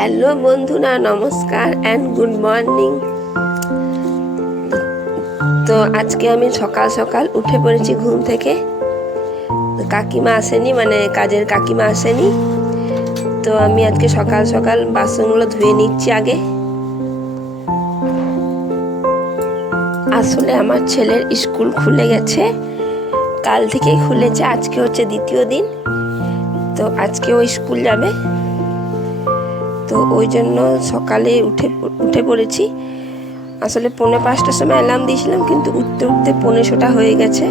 Hello বন্ধুরা, নমস্কার and good morning. তো আজকে আমি সকাল সকাল উঠে পড়েছি ঘুম থেকে। কাকিমা আসেনি, মানে কাজের কাকিমা আসেনি। তো আমি আজকে সকাল সকাল বাসনগুলো ধুয়ে নিচ্ছি আগে। আসলে আমার ছেলের স্কুল খুলে গেছে, কাল থেকেই খুলেছে, আজকে হচ্ছে দ্বিতীয় দিন। তো আজকে ও স্কুল যাবে, তো ওই জন্য সকালে উঠে পড়েছি। আসলে 4:45টার সময় অ্যালার্ম দিয়েছিলাম, কিন্তু উঠতে উঠতে 5:45 হয়ে গেছে।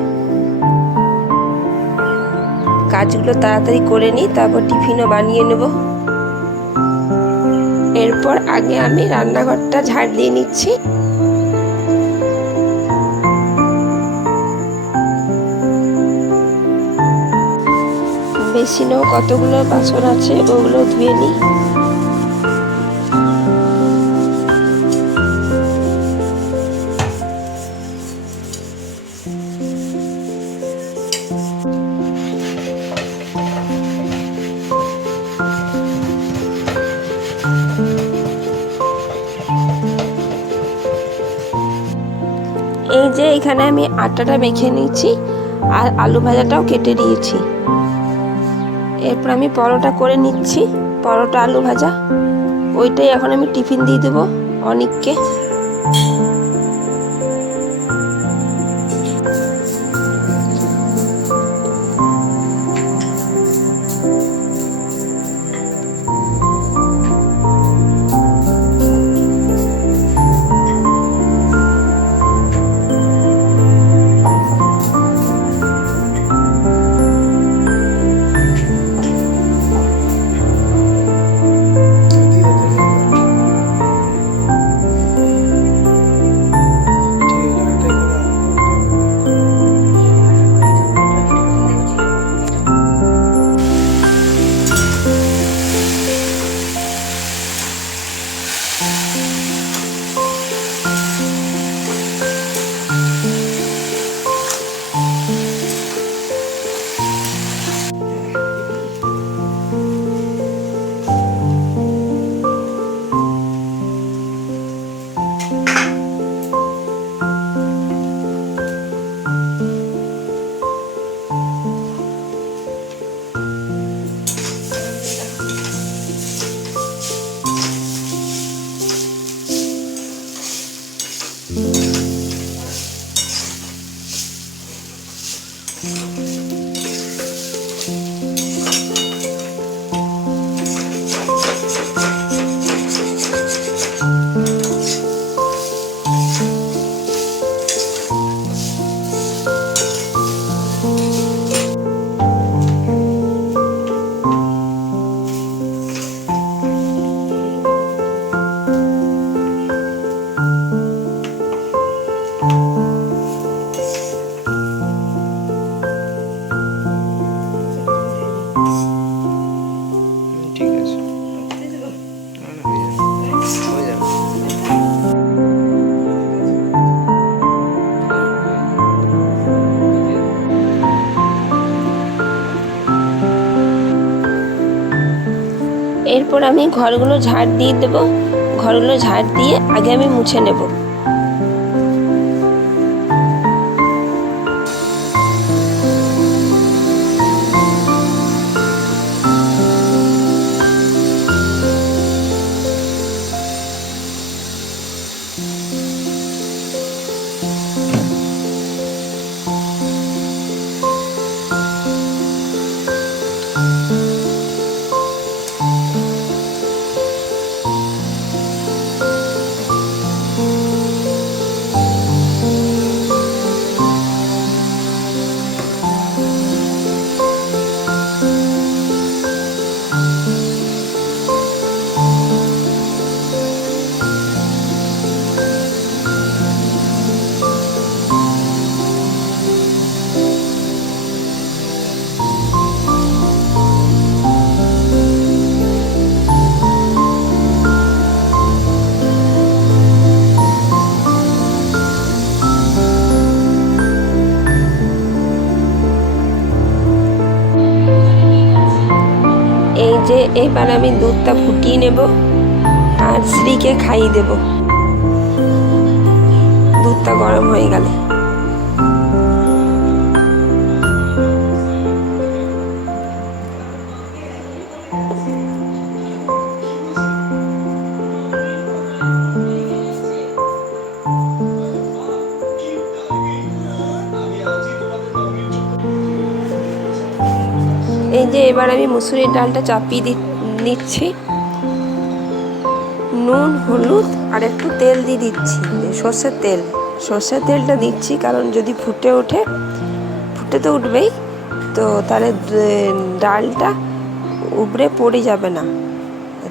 কাজগুলো তাড়াতাড়ি করে নিই, তারপর টিফিনও বানিয়ে নেব। এরপর আগে আমি রান্নাঘরটা ঝাড় দিয়ে নিচ্ছি। বেসিনেও কতগুলো বাসন আছে, ওগুলো ধুয়ে নিই। এই যে এখানে আমি আটাটা মেখে নিয়েছি আর আলু ভাজাটাও কেটে নিয়েছি। এরপর আমি পরোটা করে নিচ্ছি, পরোটা আলু ভাজা। ওইটাই এখন আমি টিফিন দিয়ে দেবো অনিককে। এরপর আমি ঘরগুলো ঝাড় দিয়ে দেবো। ঘরগুলো ঝাড় দিয়ে আগে আমি মুছে নেব। এই যে এবার আমি দুধটা ফুটিয়ে নেব। আর শ্রীকে খাইয়ে দেব দুধটা গরম হয়ে গেলে। এই যে এবার আমি মুসুরির ডালটা চাপিয়ে নিচ্ছি, নুন হলুদ আর একটু তেল দিয়ে দিচ্ছি, সর্ষের তেলটা দিচ্ছি কারণ যদি ফুটে ওঠে, ফুটে তো উঠবেই, তো তাহলে ডালটা উপড়ে পড়ে যাবে না,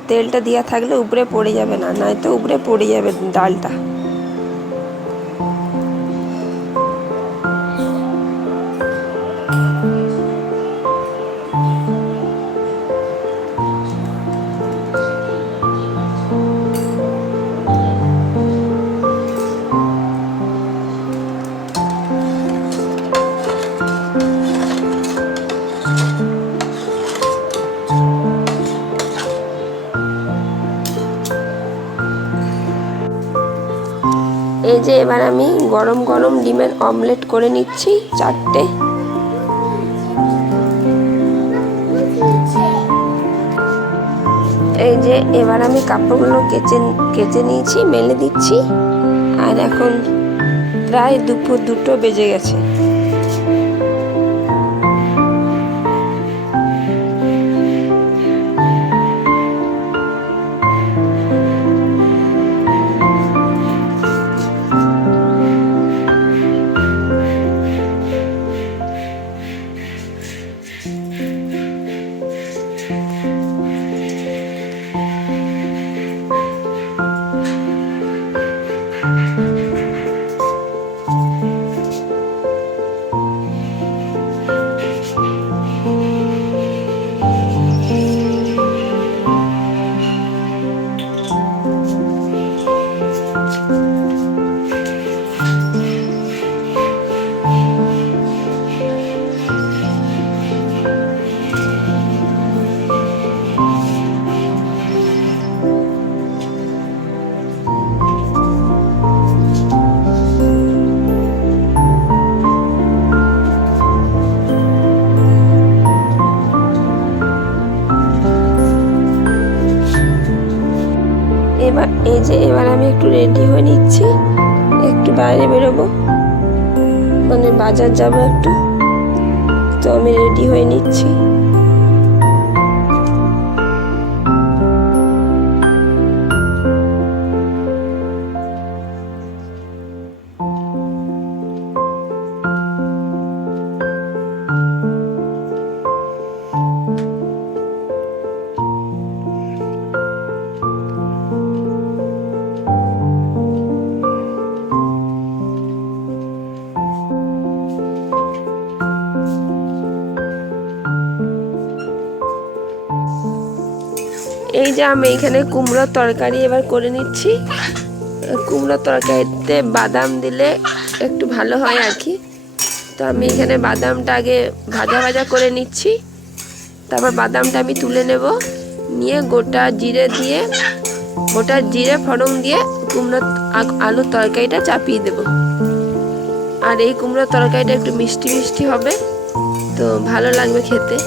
তেলটা দেওয়া থাকলে উপড়ে পড়ে যাবে না, নয়তো উপড়ে পড়ে যাবে ডালটা। এই যে এবার আমি গরম গরম ডিমের অমলেট করে নিচ্ছি 4টে। এই যে এবার আমি কাপড়গুলো কেচে নিয়েছি, মেলে দিচ্ছি। আর এখন প্রায় দুপুর 2টো বেজে গেছে। এবার আমি একটু রেডি হয়ে নিচ্ছি, একটু বাইরে বেরোবো, মানে বাজার যাবো একটু, তো আমি রেডি হয়ে নিচ্ছি। এই যে আমি এখানে কুমড়োর তরকারি এবার করে নিচ্ছি। কুমড়োর তরকারিতে বাদাম দিলে একটু ভালো হয় আর কি, তো আমি এখানে বাদামটা আগে ভাজা করে নিচ্ছি, তারপর বাদামটা আমি তুলে নেব, নিয়ে গোটা জিরে ফোড়ন দিয়ে কুমড়ো আলুর তরকারিটা চাপিয়ে দেব। আর এই কুমড়োর তরকারিটা একটু মিষ্টি মিষ্টি হবে, তো ভালো লাগবে খেতে।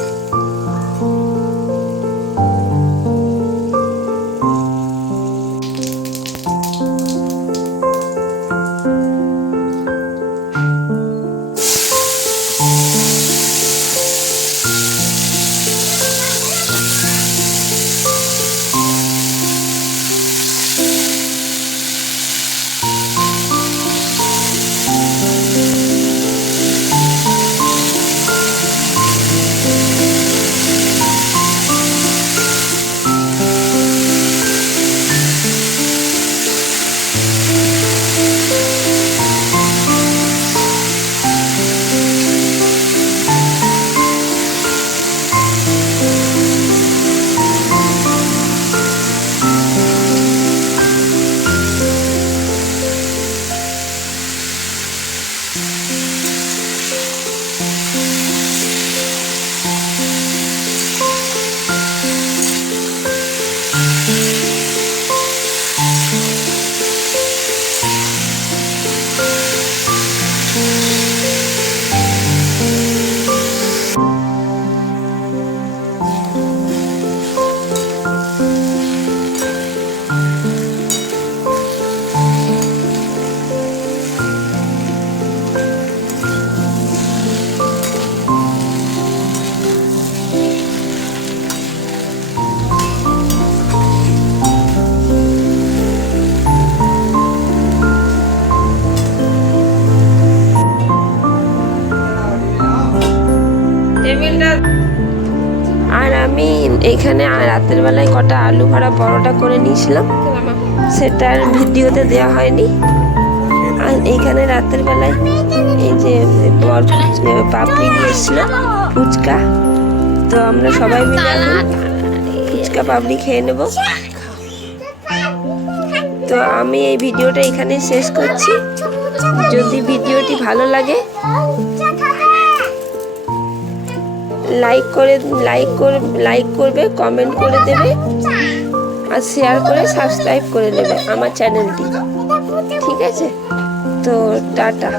এইখানে রাতের বেলায় কটা আলু ভরা পরোটা করে নিয়েছিলাম, সেটার ভিডিওতে দেওয়া হয়নি। আর এইখানে রাতের বেলায় এই যে বর পাপড়ি নিয়ে এসেছিলো ফুচকা, তো আমরা সবাই মিলে এখন ফুচকা পাপড়ি খেয়ে নেব। তো আমি এই ভিডিওটা এখানে শেষ করছি। যদি ভিডিওটি ভালো লাগে লাইক করবে, কমেন্ট করে দেবে আর শেয়ার করে সাবস্ক্রাইব করে নেবে আমার চ্যানেলটি, ঠিক আছে? তো টাটা।